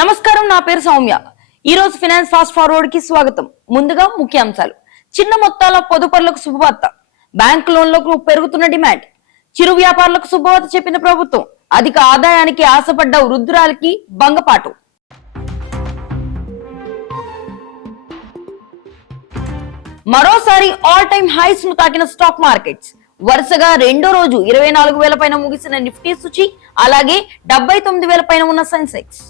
నమస్కారం నా పేరు సౌమ్య. ఈ రోజు ఫినాన్స్ ఫాస్ట్ ఫార్వర్డ్కి స్వాగతం. ముందుగా ముఖ్యాంశాలు. చిన్న మొత్తాల పొదుపరులకు శుభవార్త. బ్యాంక్ లోన్లకు పెరుగుతున్న డిమాండ్. చిరు వ్యాపారులకు శుభవార్త చెప్పిన ప్రభుత్వం. అధిక ఆదాయానికి ఆశపడ్డ వృద్ధురాలికి భంగపాటు మరోసారి ఆల్ టైమ్ హైస్ను తాకిన స్టాక్ మార్కెట్స్ వరుసగా రెండో రోజు ఇరవై నాలుగు వేల పైన ముగిసిన నిఫ్టీ సూచి అలాగే డెబ్బై తొమ్మిది వేల పైన ఉన్న సెన్సెక్స్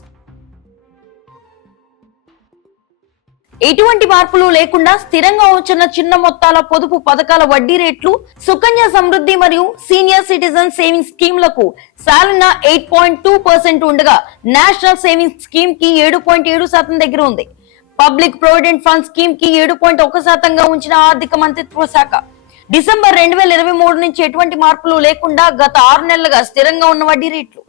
ఎటువంటి మార్పులు లేకుండా స్థిరంగా ఉంచిన చిన్న మొత్తాల పొదుపు పథకాల వడ్డీ రేట్లు సుకన్య సమృద్ధి మరియు సీనియర్ సిటిజన్ సేవింగ్స్ స్కీమ్లకు సాలిన ఎయిట్ పాయింట్ టూ పర్సెంట్ ఉండగా నేషనల్ సేవింగ్స్ స్కీమ్కి ఏడు పాయింట్ ఏడు శాతం దగ్గర ఉంది. పబ్లిక్ ప్రొవిడెంట్ ఫండ్ స్కీమ్కి ఏడు పాయింట్ ఒక శాతంగా ఉంచిన ఆర్థిక మంత్రిత్వ శాఖ. డిసెంబర్ రెండు వేల ఇరవై మూడు నుంచి ఎటువంటి మార్పులు లేకుండా గత ఆరు నెలలుగా స్థిరంగా ఉన్న వడ్డీ రేట్లు.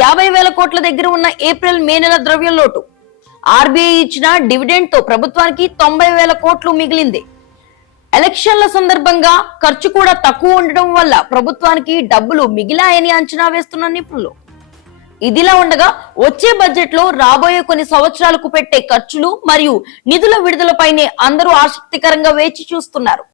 యాభై వేల కోట్ల దగ్గర ఉన్న ఏప్రిల్ మే నెల ద్రవ్యం లోటు. ఆర్బీఐ ఇచ్చిన డివిడెండ్తో ప్రభుత్వానికి తొంభై వేల కోట్లు మిగిలింది. ఎలక్షన్ల సందర్భంగా ఖర్చు కూడా తక్కువ ఉండడం వల్ల ప్రభుత్వానికి డబ్బులు మిగిలాయని అంచనా వేస్తున్న నిపుణులు. ఇదిలా ఉండగా వచ్చే బడ్జెట్లో రాబోయే కొన్ని సంవత్సరాలకు పెట్టే ఖర్చులు మరియు నిధుల విడుదలపైనే అందరూ ఆసక్తికరంగా వేచి చూస్తున్నారు.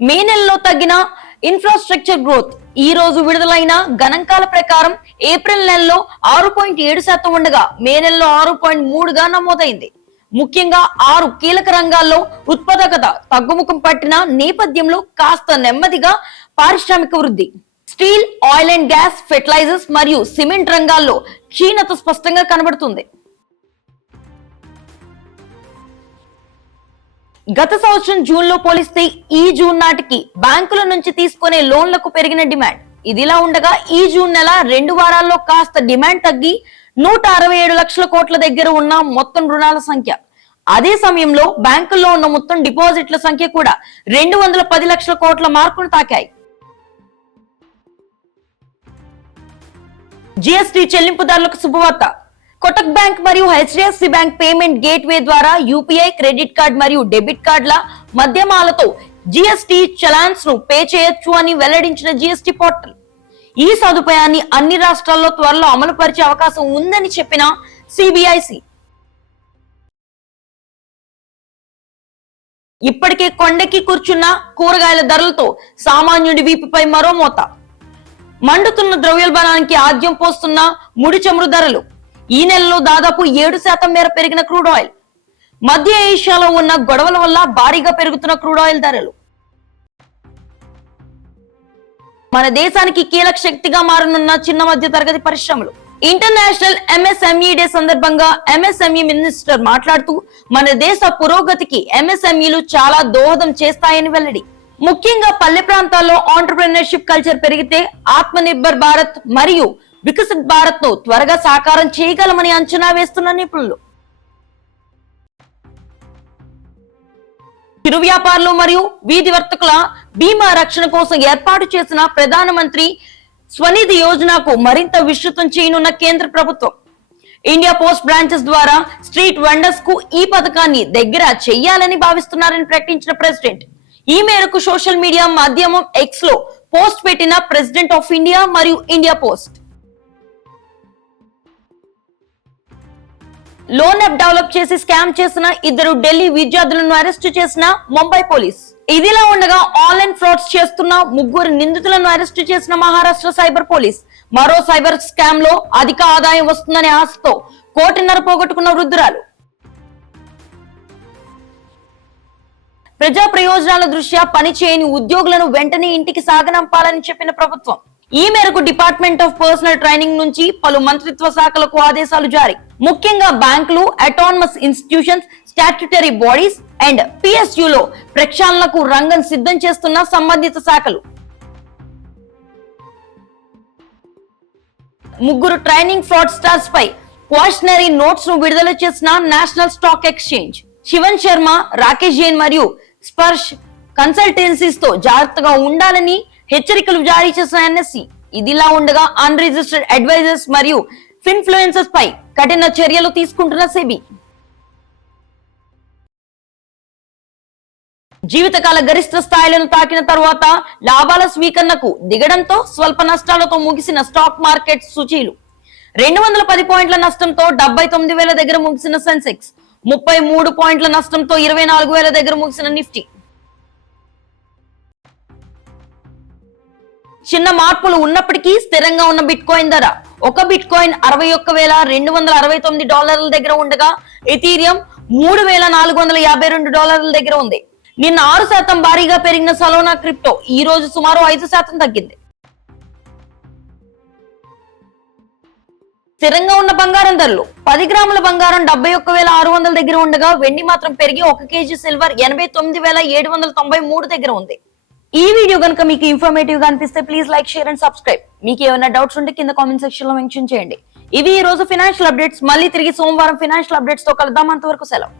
మే నెలలో తగ్గిన ఇన్ఫ్రాస్ట్రక్చర్ గ్రోత్ ఈ రోజు విడుదలైన గణాంకాల ప్రకారం ఏప్రిల్ నెలలో ఆరు పాయింట్ ఏడు శాతం ఉండగా మే నెలలో ఆరు పాయింట్ మూడుగా నమోదైంది. ముఖ్యంగా ఆరు కీలక రంగాల్లో ఉత్పాదకత తగ్గుముఖం పట్టిన నేపథ్యంలో కాస్త నెమ్మదిగా పారిశ్రామిక వృద్ధి. Steel oil and gas fertilizers మరియు సిమెంట్ రంగాల్లో క్షీణత స్పష్టంగా కనబడుతుంది. గత సంవత్సరం జూన్లో పోలిస్తే ఈ జూన్ నాటికి బ్యాంకుల నుంచి తీసుకునే లోన్లకు పెరిగిన డిమాండ్. ఇదిలా ఉండగా ఈ జూన్ నెల రెండు వారాల్లో కాస్త డిమాండ్ తగ్గి నూట అరవై ఏడు లక్షల కోట్ల దగ్గర ఉన్న మొత్తం రుణాల సంఖ్య. అదే సమయంలో బ్యాంకుల్లో ఉన్న మొత్తం డిపాజిట్ల సంఖ్య కూడా రెండు వందల పది లక్షల కోట్ల మార్కును తాకాయి. జిఎస్టి చెల్లింపుదారులకు శుభవార్త. కొటక్ బ్యాంక్ మరియు హెచ్డిఎఫ్సి బ్యాంక్ పేమెంట్ గేట్వే ద్వారా యూపీఐ క్రెడిట్ కార్డ్ మరియు డెబిట్ కార్డుల మధ్యమాలతో జిఎస్టి చలాన్స్ను పే చేయొచ్చు అని వెల్లడించిన జిఎస్టి పోర్టల్. ఈ సదుపాయాన్ని అన్ని రాష్ట్రాల్లో త్వరలో అమలు పరిచే అవకాశం ఉందని చెప్పిన సిబిఐసి. ఇప్పటికే కొండకి కూర్చున్న కూరగాయల ధరలతో సామాన్యుడి వీపుపై మరో మోత. మండుతున్న ద్రవ్యోల్బణానికి ఆద్యం పోస్తున్న ముడి చమురు ధరలు. ఈ నెలలో దాదాపు ఏడు శాతం మేర పెరిగిన క్రూడ్ ఆయిల్. మధ్య ఏషియాలో ఉన్న గొడవల వల్ల భారీగా పెరుగుతున్న క్రూడ్ ఆయిల్ ధరలు. మన దేశానికి కీలక శక్తిగా మారనున్న చిన్న మధ్య తరగతి పరిశ్రమలు. ఇంటర్నేషనల్ ఎంఎస్ఎంఈ డే సందర్భంగా ఎంఎస్ఎంఈ మినిస్టర్ మాట్లాడుతూ మన దేశ పురోగతికి ఎంఎస్ఎంఈలు చాలా దోహదం చేస్తాయని వెల్లడి. ముఖ్యంగా పల్లె ప్రాంతాల్లో ఆంటర్ప్రినర్షిప్ కల్చర్ పెరిగితే ఆత్మ నిర్భర్ భారత్ మరియు వికసిత్ భారత్ను త్వరగా సాకారం చేయగలమని అంచనా వేస్తున్న నిపుణులు. చిరు వ్యాపారులు మరియు వీధి వర్తకుల బీమా రక్షణ కోసం ఏర్పాటు చేసిన ప్రధానమంత్రి స్వనిధి యోజనకు మరింత విస్తృతం చేయనున్న కేంద్ర ప్రభుత్వం. ఇండియా పోస్ట్ బ్రాంచెస్ ద్వారా స్ట్రీట్ వెండర్స్కు ఈ పథకాన్ని దగ్గర చేయాలని భావిస్తున్నారని ప్రకటించిన ప్రెసిడెంట్. ఈ మేరకు సోషల్ మీడియా మాధ్యమం ఎక్స్లో పోస్ట్ పెట్టిన ప్రెసిడెంట్ ఆఫ్ ఇండియా మరియు India post. Loan app develop చేసి స్కామ్ చేసిన ఇద్దరు ఢిల్లీ విద్యార్థులను అరెస్టు చేసిన ముంబై పోలీస్. ఇదిలా ఉండగా ఆన్లైన్ ఫ్రాడ్స్ చేస్తున్న ముగ్గురు నిందితులను అరెస్ట్ చేసిన మహారాష్ట్ర సైబర్ పోలీస్. మరో సైబర్ స్కామ్లో అధిక ఆదాయం వస్తుందనే ఆశతో కోటిన్నర పోగొట్టుకున్న వృద్ధురాలు. ప్రజా ప్రయోజనాల దృష్ట్యా పనిచేయని ఉద్యోగులను వెంటనే ఇంటికి సాగనంపాలని చెప్పిన ప్రభుత్వం. ఈ మేరకు డిపార్ట్మెంట్ ఆఫ్ పర్సనల్ ట్రైనింగ్ నుంచి పలు మంత్రిత్వ శాఖలకు ఆదేశాలు జారీ. ముఖ్యంగా బ్యాంకులు autonomous institutions statutory bodies and పిఎస్యులో ప్రక్షాళనకు రంగం సిద్ధం చేస్తున్న సంబంధిత శాఖలు. ముగ్గురు ట్రైనింగ్ ఫ్రాడ్ స్టార్స్ పై క్వాషనరీ నోట్స్ను విడుదల చేసిన national stock exchange. Shivan Sharma Rakesh Jain మరియు స్పర్శ్ కన్సల్టెన్సీస్తో జాగ్రత్తగా ఉండాలని హెచ్చరికలు జారీ చేసిన ఎన్ఎస్సి ఇదిలా ఉండగా అన్ రిజిస్టర్డ్ అడ్వైజర్స్ మరియు ఫిన్ఫ్లుయెన్సర్స్ పై కఠిన చర్యలు తీసుకుంటున్న సెబీ జీవితకాల గరిష్ట స్థాయిలను తాకిన తర్వాత లాభాల స్వీకరణకు దిగడంతో స్వల్ప నష్టాలతో ముగిసిన స్టాక్ మార్కెట్ సూచీలు. రెండు వందల పది పాయింట్ల నష్టంతో డెబ్బై తొమ్మిది వేల దగ్గర ముగిసిన సెన్సెక్స్. ముప్పై మూడు పాయింట్ల నష్టంతో ఇరవై నాలుగు వేల దగ్గర ముగిసిన నిఫ్టీ. చిన్న మార్పులు ఉన్నప్పటికీ స్థిరంగా ఉన్న బిట్ కాయిన్ ధర. ఒక బిట్ కాయిన్ అరవై ఒక్క వేల రెండు వందల అరవై తొమ్మిది డాలర్ల దగ్గర ఉండగా ఎథీరియం మూడు వేల నాలుగు వందల యాభై రెండు డాలర్ల దగ్గర ఉంది. నిన్న ఆరు శాతం భారీగా పెరిగిన సలోనా క్రిప్టో ఈ రోజు సుమారు ఐదు శాతం తగ్గింది. స్థిరంగా ఉన్న బంగారం ధరలు పది గ్రాముల బంగారం డెబ్బై ఒక్క వేల ఆరు వందల దగ్గర ఉండగా వెండి మాత్రం పెరిగి ఒక కేజీ సిల్వర్ ఎనభై తొమ్మిది వేల ఏడు వందల తొంభై మూడు దగ్గర ఉంది. ఈ వీడియో కనుక మీకు ఇన్ఫర్మేటివ్గా అనిపిస్తే please like share and subscribe మీకు ఏమైనా డౌట్స్ ఉంటే కింద కామెంట్ సెక్షన్లో మెన్షన్ చేయండి. ఇవి ఈ రోజు ఫినాన్షియల్ అప్డేట్స్ మళ్ళీ తిరిగి సోమవారం ఫినాన్షియల్ అప్డేట్స్తో కలుద్దాం. అంతవరకు సెలవు.